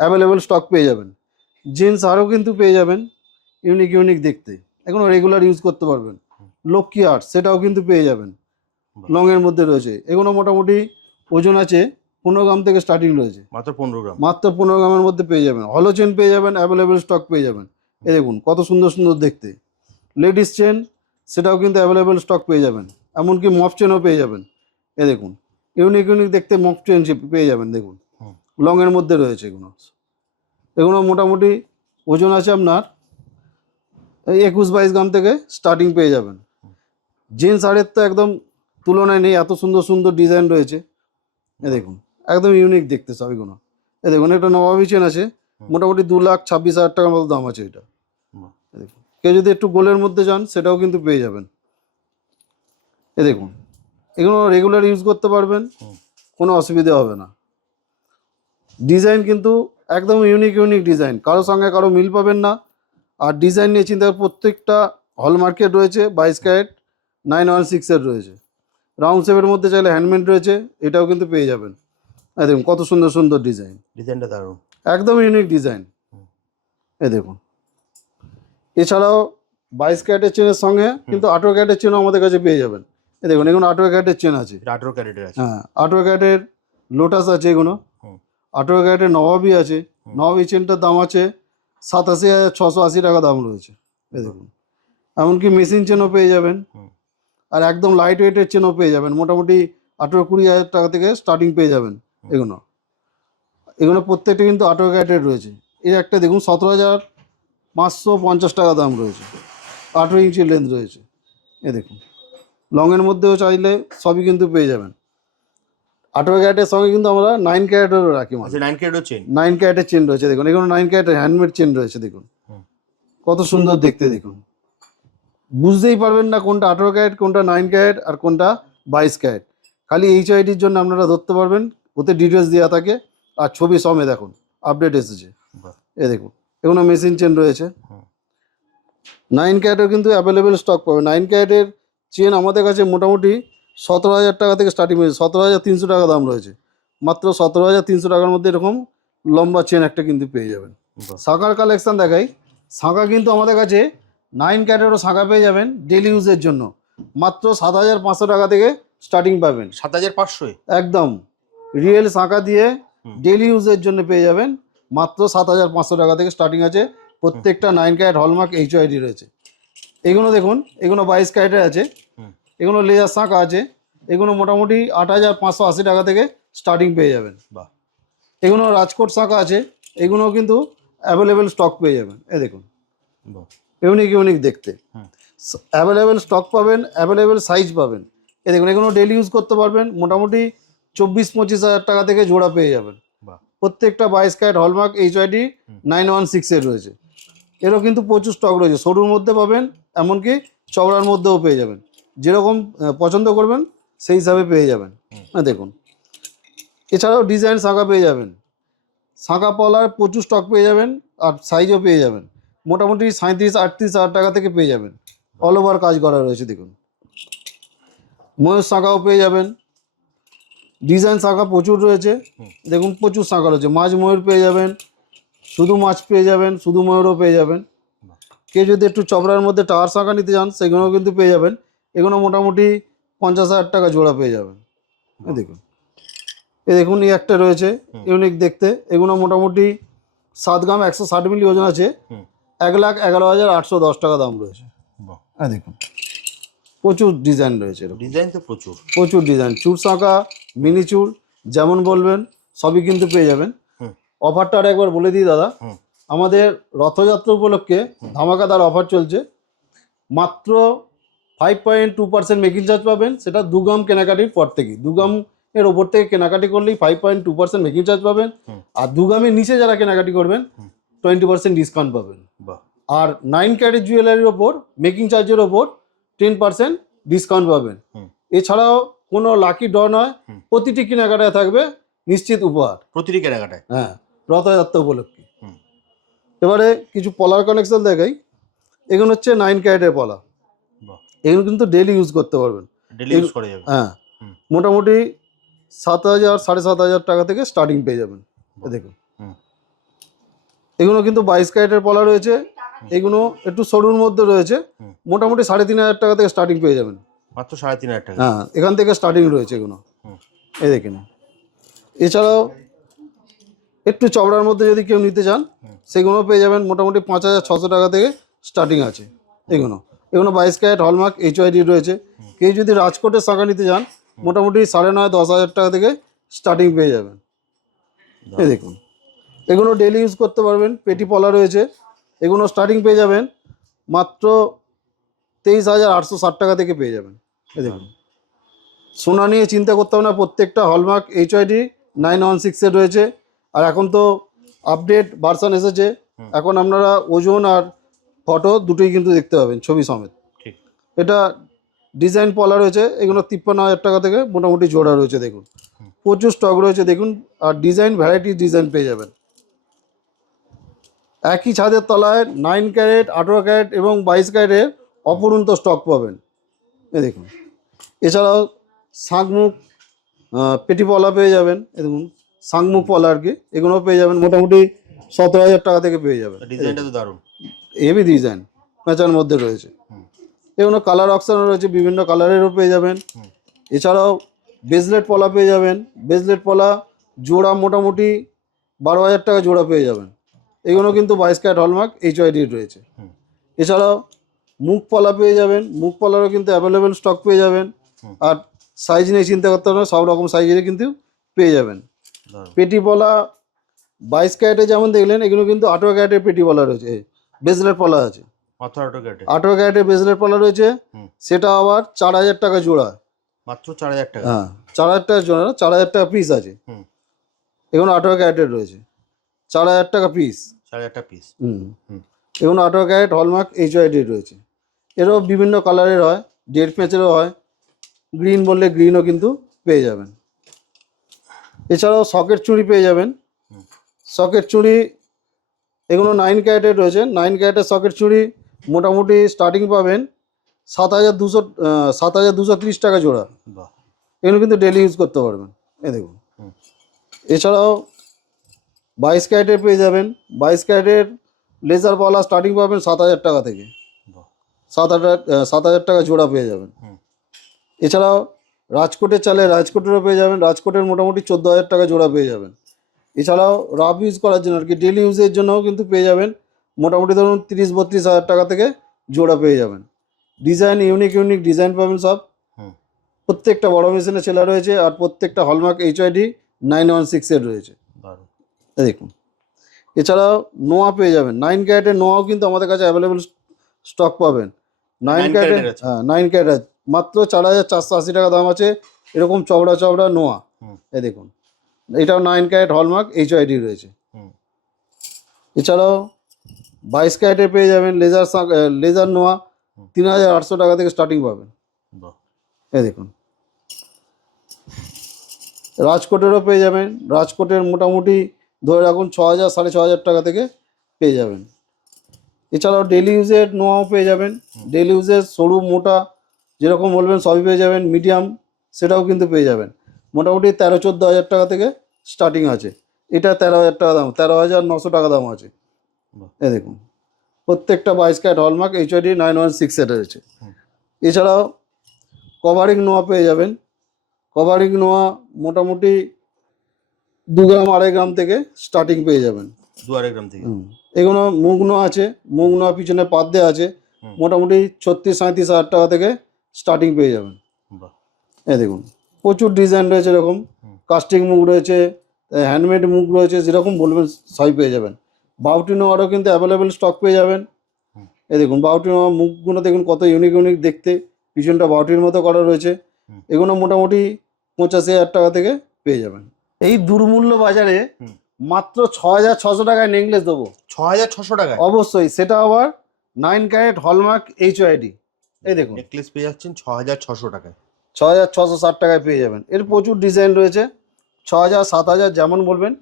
অ্যাভেলেবেল স্টক পেয়ে যাবেন। জিন্স আরও কিন্তু পেয়ে যাবেন ইউনিক ইউনিক দেখতে, এগুলো রেগুলার ইউজ করতে পারবেন। লক্ষ্মী আর্ট সেটাও কিন্তু পেয়ে যাবেন, লংয়ের মধ্যে রয়েছে। এগুলো মোটামুটি ওজন আছে 15 গ্রাম থেকে স্টার্টিং রয়েছে। মাত্র 15 গ্রাম। মাত্র 15 গ্রামের মধ্যে পেয়ে যাবেন। হলো চেন পেয়ে যাবেন, অ্যাভেলেবেল স্টক পেয়ে যাবেন। এ দেখুন কত সুন্দর সুন্দর দেখতে। লেডিস চেন সেটাও কিন্তু অ্যাভেলেবেল স্টক পেয়ে যাবেন, এমনকি মফ চেনও পেয়ে যাবেন। এ দেখুন ইউনিক ইউনিক দেখতে মফ চেন পেয়ে যাবেন। দেখুন লংয়ের মধ্যে রয়েছে এগুলো। এগুলো মোটামুটি ওজন আছে আপনার এই 21-22 গ্রাম থেকে স্টার্টিং পেয়ে যাবেন। জিন্স শাড়ির তো একদম তুলনায় নেই, এত সুন্দর সুন্দর ডিজাইন রয়েছে। এ দেখুন একদম ইউনিক দেখতে সবগুলো। এ দেখুন একটা নবাবী চেন আছে, মোটামুটি 2,26,000 টাকার মতো দাম আছে এটা। এ দেখুন কেউ যদি একটু গোলের মধ্যে যান সেটাও কিন্তু পেয়ে যাবেন। এ দেখুন এগুলো রেগুলার ইউজ করতে পারবেন, কোনো অসুবিধা হবে না। ডিজাইন কিন্তু একদম ইউনিক ইউনিক ডিজাইন, কারোর সঙ্গে কারো মিল পাবেন না। আর ডিজাইন নিয়ে চিন্তা প্রত্যেকটা হলমার্কেট রয়েছে, 22 ক্যারেট 916 রয়েছে। রাউন্ড শেপের মধ্যে চাইলে হ্যান্ডমেড রয়েছে, এটাও কিন্তু পেয়ে যাবেন। দেখুন কত সুন্দর সুন্দর ডিজাইন, ডিজাইনটা দারুণ, একদম ইউনিক ডিজাইন। এ দেখুন এছাড়াও 22 ক্যারেটের চেনের সঙ্গে কিন্তু 18 ক্যারেটের চেনও আমাদের কাছে পেয়ে যাবেন। এ দেখুন এগুলো 18 ক্যারেটের চেন আছে। 18 ক্যারেটের আছে। হ্যাঁ 18 ক্যারেটের লোটাস আছে, এগুলো 18 ক্যারেটের নবাবী আছে। নবাবী চেনটার দাম আছে 87,680 টাকা দাম রয়েছে। এ দেখুন এমনকি মেশিন চেনও পেয়ে যাবেন, আর একদম লাইট ওয়েটের চেনও পেয়ে যাবেন। মোটামুটি 18-20 হাজার টাকা থেকে স্টার্টিং পেয়ে যাবেন। এগুলো এগুলো প্রত্যেকটা কিন্তু 18 ক্যারেটের রয়েছে। এর একটা দেখুন 17,550 টাকা দাম রয়েছে, 18 ইঞ্চি লেন্থ রয়েছে। এ দেখুন লংয়ের মধ্যেও চাইলে সবই কিন্তু পেয়ে যাবেন। 18 ক্যারেটের সঙ্গে কিন্তু আমরা 9 ক্যারেটেরও রাখি, মানে 9 ক্যারেটের চেন, 9 ক্যারেটের চেন রয়েছে। দেখুন এগুলো 9 ক্যারেটের হ্যান্ডমেড চেন রয়েছে। দেখুন কত সুন্দর দেখতে। দেখুন বুঝতেই পারবেন না কোনটা 18 ক্যারেট, কোনটা 9 ক্যারেট, আর কোনটা 22 ক্যারেট। খালি HIDর জন্য আপনারা ধরতে পারবেন, ওতে ডিটেলস দেওয়া থাকে আর ছবি সমেত দেখুন আপডেট এসেছে। এ দেখুন এগুলো মেশিন চেন রয়েছে। 9 ক্যারেটের কিন্তু অ্যাভেলেবেল স্টক পাবে। 9 ক্যারেটের চেন আমাদের কাছে মোটামুটি 17,000 টাকা থেকে স্টার্টিং হয়েছে, 17,300 টাকা দাম রয়েছে। মাত্র 17,300 টাকার মধ্যে এরকম লম্বা চেন একটা কিন্তু পেয়ে যাবেন। শাঁখার কালেকশন দেখাই। শাঁখা কিন্তু আমাদের কাছে 9 ক্যারেটেরও শাঁখা পেয়ে যাবেন ডেলি ইউজের জন্য, মাত্র 7,500 টাকা থেকে স্টার্টিং পাবেন। 7,500 একদম রিয়েল শাঁখা দিয়ে ডেলি ইউজের জন্য পেয়ে যাবেন, মাত্র 7,500 টাকা থেকে স্টার্টিং আছে। প্রত্যেকটা 9 ক্যারেট হলমার্ক HID রয়েছে। এগুলো দেখুন এগুলো 22 ক্যারেটের আছে, এগুলো লেজার শাঁখা আছে। এগুলো মোটামুটি 8,580 টাকা থেকে স্টার্টিং পেয়ে যাবেন। এগুলো রাজকোট শাঁখা আছে, এগুলো কিন্তু অ্যাভেলেবেল স্টক পেয়ে যাবেন। এ দেখুন ইউনিক ইউনিক দেখতে, অ্যাভেলেবেল স্টক পাবেন, অ্যাভেলেবেল সাইজ পাবেন। এ দেখুন এগুলো ডেলি ইউজ করতে পারবেন, মোটামুটি 24-25 হাজার টাকা থেকে জোড়া পেয়ে যাবেন। প্রত্যেকটা 22 ক্যারেট হলমার্ক HID 916 রয়েছে। এরও কিন্তু প্রচুর স্টক রয়েছে, সরুর মধ্যে পাবেন, এমনকি চওড়ার মধ্যেও পেয়ে যাবেন। যেরকম পছন্দ করবেন সেই হিসাবে পেয়ে যাবেন। হ্যাঁ দেখুন এছাড়াও ডিজাইন শাঁখা পেয়ে যাবেন, শাঁখা পলার প্রচুর স্টক পেয়ে যাবেন, আর সাইজও পেয়ে যাবেন। মোটামুটি 37-38 হাজার টাকা থেকে পেয়ে যাবেন, অল ওভার কাজ করা রয়েছে। দেখুন ময়ূর শাঁখাও পেয়ে যাবেন, ডিজাইন শাঁখা প্রচুর রয়েছে। দেখুন প্রচুর শাঁখা রয়েছে, মাছ ময়ূর পেয়ে যাবেন, শুধু মাছ পেয়ে যাবেন, শুধু ময়ূরও পেয়ে যাবেন। কেউ যদি একটু চবড়ার মধ্যে টাওয়ার শাঁখা নিতে চান সেগুলোও কিন্তু পেয়ে যাবেন। এগুলো মোটামুটি 50,000 টাকা জোড়া পেয়ে যাবেন। দেখুন এ দেখুন এই একটা রয়েছে ইউনিক দেখতে, এগুলো মোটামুটি 7 গ্রাম 160 মিলি ওজন আছে, 1,11,810 টাকা দাম রয়েছে। হ্যাঁ দেখুন প্রচুর ডিজাইন রয়েছে, ডিজাইন তো প্রচুর প্রচুর ডিজাইন। চুর শাঁখা, মিনি চুর যেমন বলবেন সবই কিন্তু পেয়ে যাবেন। অফারটা আর একবার বলে দিই দাদা, আমাদের রথযাত্রা উপলক্ষে ধামাকাদার অফার চলছে। মাত্র 5.2% মেকিং চার্জ পাবেন, সেটা 2 গ্রাম কেনাকাটির পর থেকে। 2 গ্রাম এর ওপর থেকে কেনাকাটি করলেই 5.2% মেকিং চার্জ পাবেন, আর 2 গ্রামের নিচে যারা কেনাকাটি করবেন 20% ডিসকাউন্ট পাবেন। আর 9 ক্যারেট জুয়েলারির ওপর মেকিং চার্জের ওপর 10% ডিসকাউন্ট পাবেন। এছাড়াও কোনো লাকি ড্র নয়, প্রতিটি কেনাকাটায় থাকবে নিশ্চিত উপহার, প্রতিটি কেনাকাটায়। হ্যাঁ রথযাত্রা উপলক্ষে। এবারে কিছু পলার কালেকশন দেখাই। এগুলো হচ্ছে 9 ক্যারেটের পলা, এগুলো কিন্তু ডেলি ইউজ করতে পারবেন, ডেলি ইউজ করা যাবে। হ্যাঁ মোটামুটি 7,000-7,500 টাকা থেকে স্টার্টিং পেয়ে যাবেন। দেখুন এগুলো কিন্তু 22 ক্যারেটের পলা রয়েছে, এগুলো একটু সরুর মধ্যে রয়েছে, মোটামুটি 3,500 টাকা থেকে স্টার্টিং পেয়ে যাবেন। মাত্র 3,500 টাকা, হ্যাঁ এখান থেকে স্টার্টিং রয়েছে এগুলো। এই দেখেন এছাড়াও একটু চওড়ার মধ্যে যদি কেউ নিতে চান সেগুলো পেয়ে যাবেন মোটামুটি 5,600 টাকা থেকে স্টার্টিং আছে। এগুলো 22 ক্যারেট হলমার্ক এইচওআইডি রয়েছে। কেউ যদি রাজকোটের শাঁখা নিতে চান মোটামুটি 9,500-10,000 টাকা থেকে স্টার্টিং পেয়ে যাবেন। এই দেখুন, এগুলো ডেলি ইউজ করতে পারবেন। পেটি পলা রয়েছে, এগুলো স্টার্টিং পেয়ে যাবেন মাত্র 23,860 টাকা থেকে পেয়ে যাবেন। এই দেখুন, সোনা নিয়ে চিন্তা করতে হবে না, প্রত্যেকটা হলমার্ক এইচওআইডি 916 এর রয়েছে। আর এখন তো আপডেট ভার্সন এসেছে, এখন আপনারা ওজন আর ফটো দুটোই কিন্তু দেখতে পাবেন ছবি সমেত। ঠিক। এটা ডিজাইন পলা রয়েছে, এগুলো 53,000 টাকা থেকে মোটামুটি জোড়া রয়েছে। দেখুন প্রচুর স্টক রয়েছে দেখুন, আর ডিজাইন ভ্যারাইটি ডিজাইন পেয়ে যাবেন। একই ছাদের তলায় 9 ক্যারেট, 18 ক্যারেট এবং 22 ক্যারেটের অপরন্ত স্টক পাবেন। এই দেখুন, এছাড়াও শাঁখমুখ পেটি পলা পেয়ে যাবেন। এই দেখুন শাঁখমুখ পলা আর কি, এগুলোও পেয়ে যাবেন মোটামুটি 17,000 টাকা থেকে পেয়ে যাবেন। ডিজাইনটা তো দারুণ, হেভি ডিজাইন প্যাঁচার মধ্যে রয়েছে। এগুলো কালার অপশানও রয়েছে, বিভিন্ন কালারেরও পেয়ে যাবেন। এছাড়াও ব্রেসলেট পলা পেয়ে যাবেন। ব্রেসলেট পলা জোড়া মোটামুটি 12,000 টাকা জোড়া পেয়ে যাবেন। এগুলো কিন্তু 22 ক্যারেট হলমার্ক এইচওআইডি রয়েছে। এছাড়াও মুখ পলা পেয়ে যাবেন, মুখ পলারও কিন্তু অ্যাভেলেবেল স্টক পেয়ে যাবেন। আর সাইজ নিয়ে চিন্তা করতে হবে না, সব রকম সাইজেরই কিন্তু পেয়ে যাবেন। পেটি পলা 22 ক্যারেটে যেমন দেখলেন, এগুলো কিন্তু 18 ক্যারেটের পেটি পলা রয়েছে, ব্রেসলেট পলা আছে। 18 ক্যারেটের ব্রেসলেট পলা রয়েছে, সেটা আবার 4,000 টাকা জোড়া। মাত্র 4,000 টাকা? হ্যাঁ, 4,000 টাকা জোড়া, 4,000 টাকা পিস আছে। এগুলো 18 ক্যারেটের রয়েছে, 4,000 টাকা পিস। 4,000 টাকা পিস। এগুলো 18 ক্যারেট হলমার্ক এইচওআইডি রয়েছে। এরও বিভিন্ন কালারের হয়, ডেড প্যাচেরও হয়, গ্রিন বললে গ্রিনও কিন্তু পেয়ে যাবেন। এছাড়াও সকেট চুড়ি পেয়ে যাবেন। সকেট চুড়ি এগুলো 9 ক্যারেটের রয়েছে। 9 ক্যারেটের সকেট চুড়ি মোটামুটি স্টার্টিং পাবেন 7,230 টাকা জোড়া। এগুলো কিন্তু ডেলি ইউজ করতে পারবেন। এই দেখুন, এছাড়াও 22 ক্যারেটের পেয়ে যাবেন। 22 ক্যারেটের লেজার পলা স্টার্টিং পাবেন 7,000 টাকা থেকে, 7,000 টাকা জোড়া পেয়ে যাবেন। এছাড়াও রাজকোটের চালে রাজকোটেরও পেয়ে যাবেন। রাজকোটের মোটামুটি 14,000 টাকা জোড়া পেয়ে যাবেন। এছাড়াও রাফ ইউজ করার জন্য আর কি, ডেলি ইউজের জন্যও কিন্তু পেয়ে যাবেন মোটামুটি ধরুন 30-32 হাজার টাকা থেকে জোড়া পেয়ে যাবেন। ডিজাইন ইউনিক ইউনিক ডিজাইন পাবেন সব। প্রত্যেকটা বড় মেশিনের ছেলা রয়েছে, আর প্রত্যেকটা হলমার্ক এইচওআইডি 916 এর রয়েছে। দেখুন, এছাড়াও নোয়া পেয়ে যাবেন। 9 ক্যারেটের নোয়াও কিন্তু আমাদের কাছে অ্যাভেলেবেল স্টক পাবেন। 9 ক্যারেটের, হ্যাঁ 9 ক্যারেট মাত্র 4,480 টাকা দাম আছে। এরকম চওড়া চওড়া নোয়া, এই দেখুন, এটাও 9 ক্যারেট হলমার্ক এইচওআইডি রয়েছে। এছাড়াও 22 ক্যারেটের পেয়ে যাবেন লেজার নোয়া, 3,800 টাকা থেকে স্টার্টিং পাবেন। এই দেখুন, রাজকোটেরও পেয়ে যাবেন। রাজকোটের মোটামুটি ধরে রাখুন 6,000-6,500 টাকা থেকে পেয়ে যাবেন। এছাড়াও ডেলি ইউজের নোয়াও পেয়ে যাবেন। ডেলি ইউজের সরু মোটা যেরকম বলবেন সবই পেয়ে যাবেন। মিডিয়াম সেটাও কিন্তু পেয়ে যাবেন। মোটামুটি 13-14 হাজার টাকা থেকে স্টার্টিং আছে। এটা 13,000 টাকা দাম, 13,900 টাকা দাম আছে। এই দেখুন, প্রত্যেকটা 22 ক্যারেট হলমার্ক এইচওআইডি 916 এর রয়েছে। এছাড়াও কভারিং নোয়া পেয়ে যাবেন। কভারিং নোয়া মোটামুটি 2 গ্রাম 2.5 গ্রাম থেকে স্টার্টিং পেয়ে যাবেন। 2-2.5 গ্রাম থেকে। এগুলো মুগ নোয়া আছে, মুগ নোয়া পিছনে পাত দেওয়া আছে, মোটামুটি 36-37 হাজার টাকা থেকে স্টার্টিং পেয়ে যাবেন। এই দেখুন, প্রচুর ডিজাইন রয়েছে, এরকম কাস্টিং মুগ রয়েছে, হ্যান্ডমেড মুগ রয়েছে, যেরকম বলবেন সবই পেয়ে যাবেন। বাউটি নোয়ারও কিন্তু অ্যাভেলেবেল স্টক পেয়ে যাবেন। এই দেখুন, বাউটি নোয়া মুখগুলো দেখুন কত ইউনিক ইউনিক দেখতে, পিছনটা বাউটির মতো করা রয়েছে। এগুলো মোটামুটি 85,000 টাকা থেকে পেয়ে যাবেন। এই দুর্মূল্য বাজারে মাত্র 6,600 টাকায় নেকলেস দেবো। 6,600 টাকায়? অবশ্যই, সেটা আবার 9 ক্যারেট হলমার্ক এইচওআইডি। এই দেখুন, নেকলেস পেয়ে যাচ্ছেন 6,600 টাকায়। 6,660 টাকায় পেয়ে যাবেন। এর প্রচুর ডিজাইন রয়েছে, 6,000 7,000 যেমন বলবেন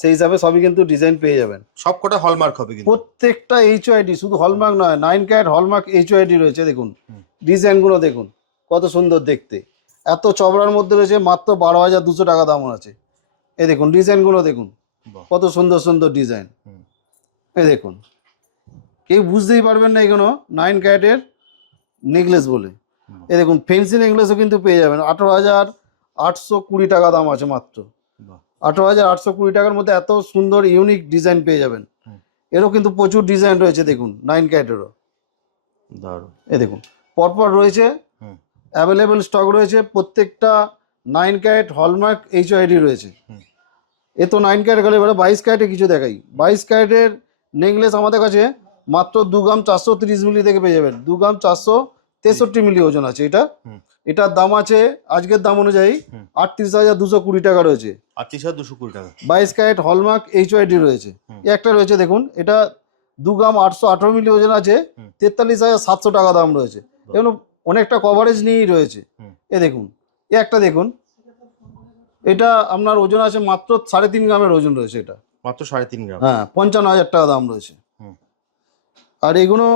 সেই হিসাবে সবই কিন্তু ডিজাইন পেয়ে যাবেন। সব কটা হলমার্ক হবে কিন্তু? প্রত্যেকটা এইচওআইডি, শুধু হলমার্ক নয়, 9 ক্যারেট হলমার্ক এইচওআইডি রয়েছে। দেখুন ডিজাইনগুলো দেখুন কত সুন্দর দেখতে, এত চওড়ার মধ্যে রয়েছে, মাত্র 12,200 টাকা দাম আছে। এই দেখুন ডিজাইনগুলো দেখুন কত সুন্দর সুন্দর ডিজাইন। এই দেখুন, কেউ বুঝতেই পারবেন না এগুলো 9 ক্যারেটের নেকলেস বলে। এই দেখুন, ফেন্সি নেকলেসও কিন্তু পেয়ে যাবেন। 18,820 টাকা দাম আছে মাত্র। 18,820 টাকার মধ্যে এত সুন্দর ইউনিক ডিজাইন পেয়ে যাবেন। এরও কিন্তু প্রচুর ডিজাইন রয়েছে দেখুন 9 ক্যারেটেরও। দারুণ। এ দেখুন পরপর রয়েছে, হুম অ্যাভেলেবেল স্টক রয়েছে, প্রত্যেকটা 9 ক্যারেট হলমার্ক এইচওআইডি রয়েছে। হুম। এ তো 9 ক্যারেট গেলে এবারে 22 ক্যারেটে কিছু দেখাই। 22 ক্যারেটের নেকলেস আমাদের কাছে মাত্র 2 গ্রাম 430 মিলি থেকে পেয়ে যাবেন। 2 গ্রাম 463 মিলি ওজন আছে এটা। হুম। এটার দাম আছে আজকের দাম অনুযায়ী হুম। 38,220 টাকা রয়েছে। 38,220 টাকা। 22 ক্যারেট হলমার্ক এইচওআইডি রয়েছে। হুম। এই একটা রয়েছে দেখুন, এটা 2 গ্রাম 818 মিলি ওজন আছে, হুম। 43,700 টাকা দাম রয়েছে। এগুলো অনেকটা কভারেজ নিয়েই রয়েছে। হুম। এ দেখুন, এ একটা দেখুন, এটা আপনার ওজন আছে মাত্র 3.5 গ্রামের ওজন রয়েছে এটা। মাত্র 3.5 গ্রাম। হ্যাঁ, 55,000 টাকা দাম রয়েছে। হুম। আর এগুলো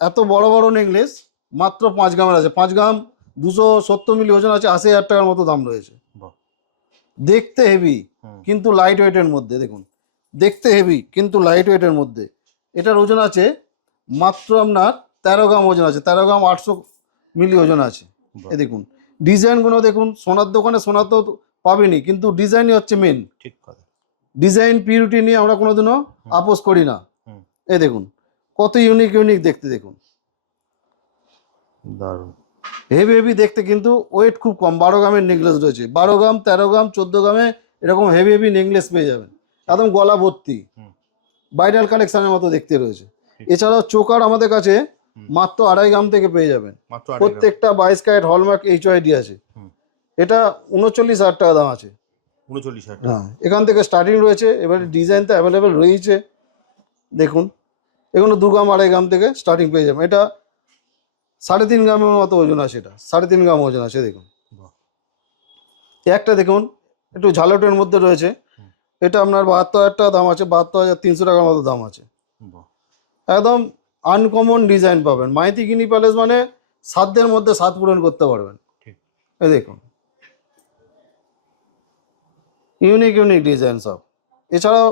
এত বড় বড় নেকলেস মাত্র 5 গ্রামের আছে। 5 গ্রাম 270 মিলি ওজন আছে, 80,000 টাকার মতো দাম রয়েছে। বাহ। দেখতে হেভি হুম। কিন্তু লাইট ওয়েটের মধ্যে। দেখুন, দেখতে হেভি কিন্তু লাইট ওয়েটের মধ্যে। এটার ওজন আছে মাত্র আপনার 13 গ্রাম ওজন আছে, 13 গ্রাম 800 মিলি ওজন আছে। বাহ। এ দেখুন ডিজাইনগুলো দেখুন, সোনার দোকানে সোনা তো পাবেনি, কিন্তু ডিজাইনই হচ্ছে মেন। ঠিক কথা। ডিজাইন পিউরিটি নিয়ে আমরা কোনোদিনও আপোষ করি না। হুম। এ দেখুন কত ইউনিক ইউনিক দেখতে, দেখুন দারুণ। হেভি হেভি দেখতে, কিন্তু ওয়েট খুব কম। 12 গ্রামের নেকলেস রয়েছে, 12 গ্রাম 13 গ্রাম 14 গ্রামে এরকম হেভি হেভি নেকলেস পেয়ে যাবেন, একদম গলা ভর্তি, হুম। ব্রাইডাল কালেকশনের মতো দেখতে রয়েছে। ঠিক। এছাড়াও চোকার আমাদের কাছে মাত্র 2.5 গ্রাম থেকে পেয়ে যাবেন। মাত্র 2.5 গ্রাম। প্রত্যেকটা 22 ক্যারেট হলমার্ক এইচওআইডি আছে। হুম। এটা 39,000 টাকা দাম আছে। 39,000 টাকা। হ্যাঁ, এখান থেকে স্টার্টিং রয়েছে। এবারে ডিজাইন তো অ্যাভেলেবেল রয়েছে দেখুন, এগুলো 2 গ্রাম 2.5 গ্রাম থেকে স্টার্টিং পেয়ে যাবেন। এটা 3.5 গ্রামের মতো ওজন আছে, এটা 3.5 গ্রাম ওজন আছে দেখুন। বাহ। এই একটা দেখুন একটু ঝালটের মধ্যে রয়েছে, হুম। এটা আপনার 72,000 টাকা দাম আছে, 72,300 টাকার মতো দাম আছে। বাহ। একদম আনকমন ডিজাইন পাবেন। মাইতি গিনি প্যালেস মানে সাধ্যের মধ্যে স্বাদ পূরণ করতে পারবেন। ঠিক। এই দেখুন ইউনিক ইউনিক ডিজাইন সব। এছাড়াও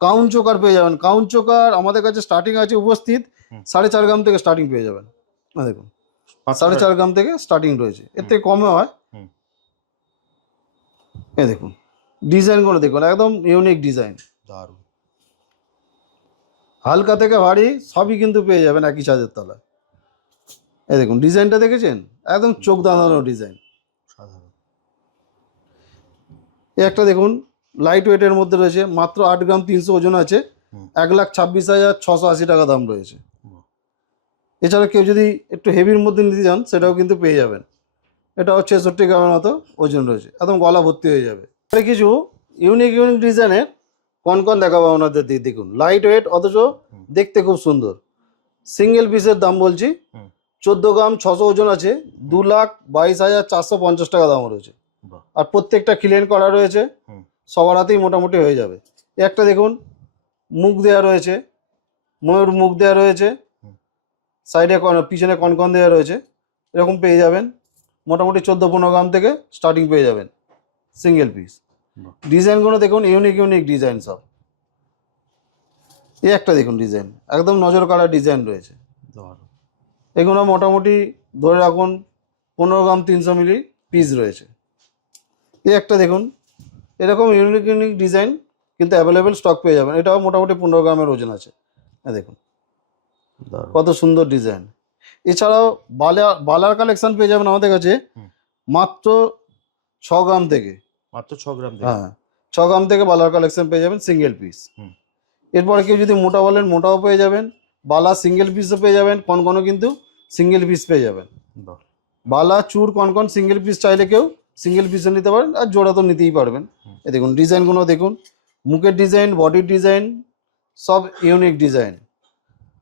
কাউন চোকার পেয়ে যাবেন। কাউন চোকার আমাদের কাছে স্টার্টিং আছে উপস্থিত হুম। 4.5 গ্রাম থেকে স্টার্টিং পেয়ে যাবেন। দেখুন মাত্র 4.5 গ্রাম থেকে স্টার্টিং রয়েছে, এর থেকে কমে হয়। হুম। এই দেখুন ডিজাইনগুলো দেখুন, একদম ইউনিক ডিজাইন। দারুণ। হালকা থেকে ভারী সবই কিন্তু পেয়ে যাবেন একই ছাদের তলায়। এই দেখুন ডিজাইনটা দেখেছেন, একদম চোখ দাঁড়ানো ডিজাইন। সাধারণ। এই একটা দেখুন লাইট ওয়েটের মধ্যে রয়েছে, মাত্র 8 গ্রাম 300 ওজন আছে, হুম। 1,26,680 টাকা দাম রয়েছে। বাহ। এছাড়া কেউ যদি একটু হেভির মধ্যে নিতে চান সেটাও কিন্তু পেয়ে যাবেন। এটাও 66 গ্রামের মতো ওজন রয়েছে, একদম গলা ভর্তি হয়ে যাবে। আর কিছু ইউনিক ইউনিক ডিজাইনের কনকন দেখাবো আপনাদের দিকে। দেখুন লাইট ওয়েট অথচ দেখতে খুব সুন্দর। সিঙ্গেল পিসের দাম বলছি, হুম। 14 গ্রাম 600 ওজন আছে, 2,22,450 টাকা দাম রয়েছে। বাহ। আর প্রত্যেকটা ক্লিন করা রয়েছে, হুম। সবার হাতেই মোটামুটি হয়ে যাবে। এই একটা দেখুন মুখ দেওয়া রয়েছে, ময়ূর মুখ দেওয়া রয়েছে, হুম। সাইডে পিছনে কনকন দেওয়া রয়েছে, এরকম পেয়ে যাবেন। মোটামুটি 14-15 গ্রাম থেকে স্টার্টিং পেয়ে যাবেন সিঙ্গেল পিস। বাহ। ডিজাইনগুলো দেখুন ইউনিক ইউনিক ডিজাইন সব। এই একটা দেখুন ডিজাইন, একদম নজর কাড়া ডিজাইন রয়েছে। দারুণ। এগুলো মোটামুটি ধরে রাখুন 15 গ্রাম 300 মিলি পিস রয়েছে। এই একটা দেখুন এরকম ইউনিক ইউনিক ডিজাইন কিন্তু অ্যাভেলেবেল স্টক পেয়ে যাবেন। এটাও মোটামুটি 15 গ্রামের ওজন আছে। দেখুন দারুণ। কত সুন্দর ডিজাইন। এছাড়াও বালার কালেকশন পেয়ে যাবেন আমাদের কাছে হুম। মাত্র 6 গ্রাম থেকে। মাত্র 6 গ্রাম থেকে। হ্যাঁ, 6 গ্রাম থেকে বালার কালেকশন পেয়ে যাবেন সিঙ্গেল পিস। হুম। এরপরে কেউ যদি মোটা বলেন মোটাও পেয়ে যাবেন, বালা সিঙ্গেল পিসও পেয়ে যাবেন, কনকনও কিন্তু সিঙ্গেল পিস পেয়ে যাবেন। বাহ। বালা চূড় কনকন সিঙ্গেল পিস চাইলে কেউ সিঙ্গেল পিসও নিতে পারেন, আর জোড়া তো নিতেই পারবেন। এই দেখুন ডিজাইনগুলো দেখুন, মুখের ডিজাইন, বডির ডিজাইন সব ইউনিক ডিজাইন,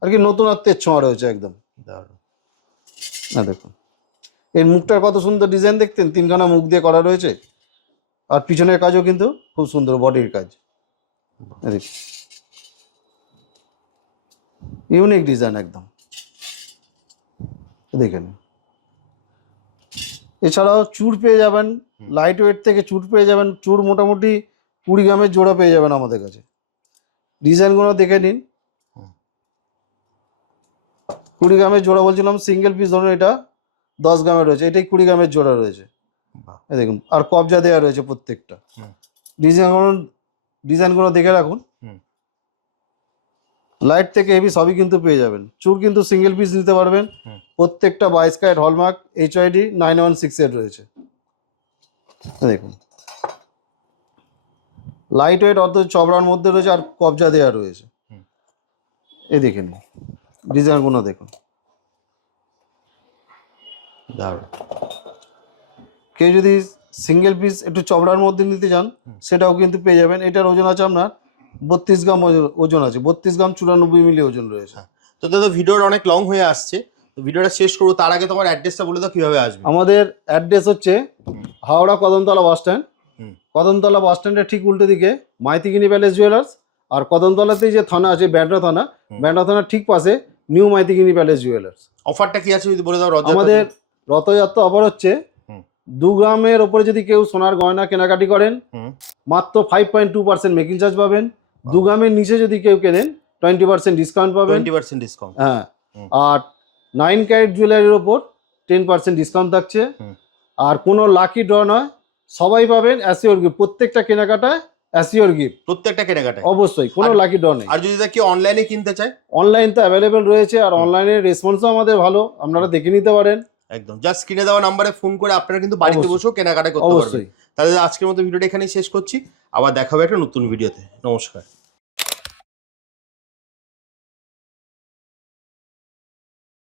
আর কি নতুনত্বের ছোঁয়া রয়েছে একদম। দারুণ। না দেখুন এই মুখটার কত সুন্দর ডিজাইন দেখতেন, 3খানা মুখ দিয়ে করা রয়েছে, আর পিছনের কাজও কিন্তু খুব সুন্দর বডির কাজ। ইউনিক ডিজাইন একদম দেখেন। এছাড়াও চূড় পেয়ে যাবেন, লাইট ওয়েট থেকে চূড় পেয়ে যাবেন। চূড় মোটামুটি 20 গ্রামের জোড়া পেয়ে যাবেন আমাদের কাছে। ডিজাইনগুলো দেখে নিন। 20 গ্রামের জোড়া বলছিলাম, সিঙ্গেল পিস ধরুন এটা 10 গ্রামের রয়েছে, এটাই 20 গ্রামের জোড়া রয়েছে। বাহ। এই দেখুন, আর কবজা দেওয়া রয়েছে প্রত্যেকটা। হুম। ডিজাইনগুলো দেখে রাখুন। হুম। লাইট থেকে হেভি সবই কিন্তু পেয়ে যাবেন। চুর কিন্তু সিঙ্গেল পিস নিতে পারবেন। প্রত্যেকটা 22 ক্যারেট হলমার্ক HYD 9168 রয়েছে। দেখুন লাইট ওয়েট অর্ধ চবড়ার মধ্যে রয়েছে আর কবজা দেওয়া রয়েছে। এই দেখেন ডিজাইনগুলো দেখুন। দারুণ। কেউ যদি সিঙ্গেল পিস একটু চবড়ার মধ্যে নিতে চান সেটাও কিন্তু পেয়ে যাবেন। এটার ওজন আছে আপনার 32 গ্রাম ওজন আছে, 32 গ্রাম 94 মিলি ওজন রয়েছে। তো দাদা ভিডিওটা অনেক লং হয়ে আসছে, তো ভিডিওটা শেষ করবো তার আগে তোমার অ্যাড্রেসটা বলে দাও কিভাবে আসবে। আমাদের অ্যাড্রেস হচ্ছে হাওড়া কদমতলা বাস স্ট্যান্ড। কদমতলা বাস স্ট্যান্ডের ঠিক উল্টো দিকে মাইতিগিনি প্যালেস জুয়েলার্স, আর কদমতলাতেই যে থানা আছে ব্যান্ডা থানা, ব্যান্ডা থানার ঠিক পাশে নিউ মাইতিগিনি প্যালেস জুয়েলার্স। অফারটা কি আছে যদি বলে দাও। আমাদের রথযাত্রা অফার হচ্ছে 2 গ্রামের ওপরে যদি কেউ সোনার গয়না কেনাকাটি করেন মাত্র 5.2% মেকিং চার্জ পাবেন। 2 গ্রামের নিচে যদি কেউ কেনেন 20% ডিসকাউন্ট পাবেন। 20% ডিসকাউন্ট। হ্যাঁ, আর 9 ক্যারেট জুয়েলারির ওপর 10% ডিসকাউন্ট থাকছে। আর কোনো লাকি ড্র নয়, সবাই পাবেন অ্যাসিওর গিফট। প্রত্যেকটা কেনাকাটায় অ্যাসিওর গিফট, প্রত্যেকটা কেনাকাটায় অবশ্যই কোনো লাকি ড্র নেই। আর যদি কেউ অনলাইনে কিনতে চায়, অনলাইন তো অ্যাভেলেবেল রয়েছে, আর অনলাইনের রেসপন্সও আমাদের ভালো, আপনারা দেখে নিতে পারেন। একদম জাস্ট স্ক্রিনে দেওয়া নাম্বারে ফোন করে আপনারা কিন্তু বাড়িতে বসেও কেনাকাটা করতে পারবেন। অবশ্যই। তাহলে আজকের মতো ভিডিওটা এখানেই শেষ করছি, আবার দেখা হবে একটা নতুন ভিডিওতে। নমস্কার।